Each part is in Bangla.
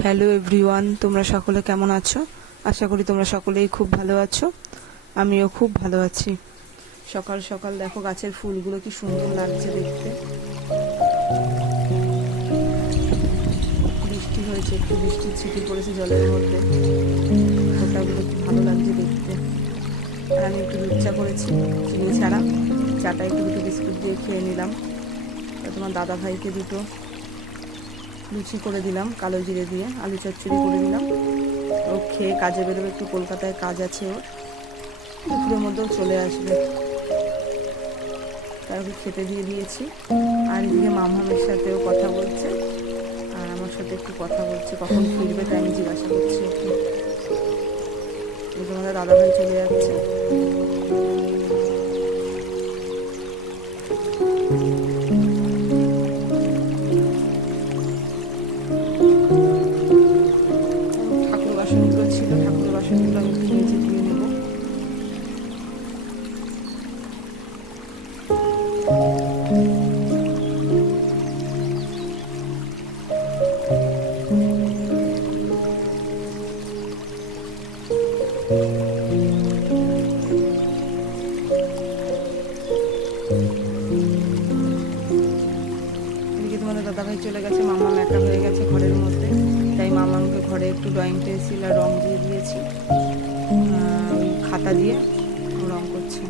হ্যালো এভরিওয়ান, তোমরা সকলে কেমন আছো? আশা করি তোমরা সকলেই খুব ভালো আছো। আমিও খুব ভালো আছি। সকাল সকাল দেখো গাছের ফুলগুলো কি সুন্দর লাগছে দেখতে। বৃষ্টি হয়েছে, একটু বৃষ্টির ছিটি পড়েছে জলের মধ্যে, ফোটাগুলো কি ভালো লাগছে দেখতে। আর আমি একটু দুধ চা করেছি চিনি ছাড়া, চাটা একটু দুটো বিস্কুট দিয়ে খেয়ে নিলাম। তোমার দাদা ভাইকে দুটো লুচি করে দিলাম কালো জিরে দিয়ে, আলু চচ্চড়ি করে দিলাম। ও খেয়ে কাজে বেরোবে, একটু কলকাতায় কাজ আছে ওর, দুপুরের মধ্যেও চলে আসবে, তারপরে খেতে দিয়ে দিয়েছি। আর এদিকে মামহামের সাথেও কথা বলছে, আর আমার সাথে একটু কথা বলছে, কখন ফিরবে তাই আমি জিজ্ঞাসা করছি ওকে। তোমাদের দাদাভাই চলে যাচ্ছে। ঠাকুর বাসনগুলো ছিল, ঠাকুর বাসনগুলো আমি একটু নিচে দিয়ে নেবো। এদিকে তোমাদের দাদাভাই চলে গেছে, মামাম একা হয়ে গেছে ঘরের মধ্যে, তাই মামামকে ঘরে একটু ড্রয়িং পেন্সিল আর রং দিয়ে দিয়েছি, ওই খাতা দিয়ে রং করছে।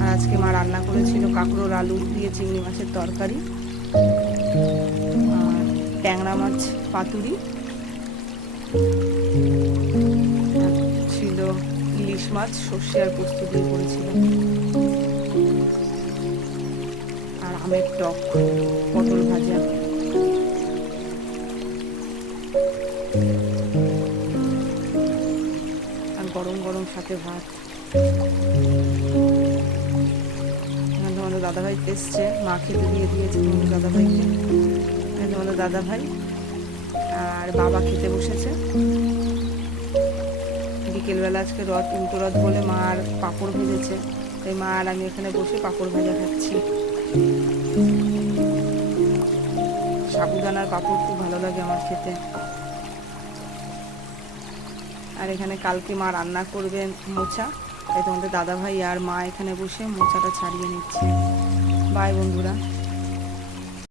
আর আজকে মা রান্না করেছিল কাঁকরোল আলু দিয়ে চিংড়ি মাছের তরকারি, আর ট্যাংরা মাছ পাতুরি, ছিল ইলিশ মাছ সর্ষে আর পোস্ত দিয়ে করেছিল, আর আমের টক, পটল ভাজা। আর গরম গরম সাথে ভাত। তোমাদের দাদাভাই এসছে, মা খেতে দিয়ে দিয়েছে তোমাদের দাদাভাইকে। তোমাদের দাদাভাই আর বাবা খেতে বসেছে। বিকেলবেলা আজকে রথ, উল্টো রথ বলে মা আর পাঁপড় ভেজেছে, তাই মা আর আমি এখানে বসে পাঁপড় ভাজা খাচ্ছি। সাবুদানার পাঁপড় খুব ভালো লাগে আমার খেতে। আর এখানে কালকে মা রান্না করবে মোচা, তাই তোমাদের দাদাভাই আর মা এখানে বসে মোচাটা ছাড়িয়ে নিচ্ছে। বাই বন্ধুরা।